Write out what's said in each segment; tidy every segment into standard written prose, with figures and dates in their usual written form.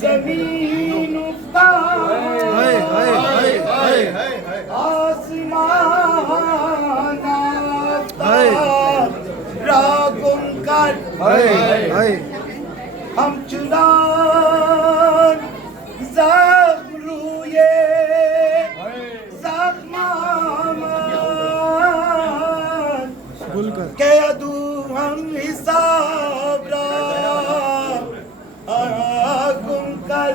زمین آسمان را گم کر ہم چنان زخم روی زخم آمد کہ ادو ہم حساب را گم کر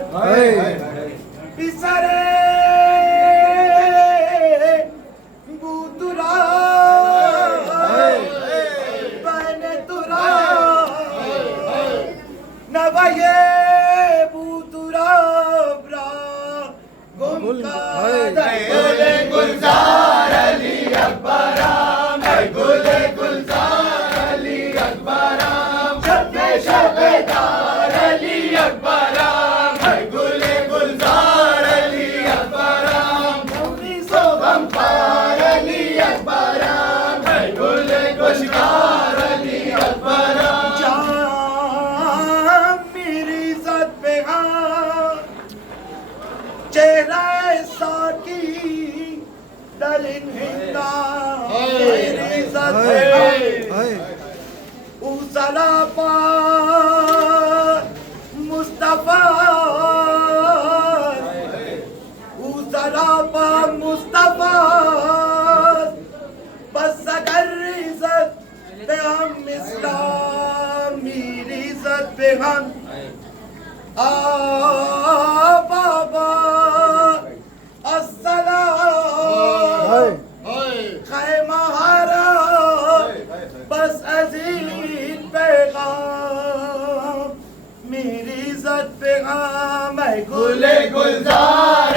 پسرے بودرا بین ترا نوائے بودرا برا گم کر گل گلزار علی اکبرام گل گلزار علی اکبرام شب شب دار علی اکبرام گل گلزار علی اکبرام سو غم پار علی اکبرام گل گلزار علی اکبرام جان میری عزت پہ چہرہ ساکی دلن ہندا میری عزت پہ او سلاپا مصطفیٰ او سلاپا مصطفیٰ بس اگر عزت پہ ہم اسلام میری عزت پہ ہم بابا السلام خیمہ ہارا بس عزیز پیغام میری عزت پیغام ہے گل گلزار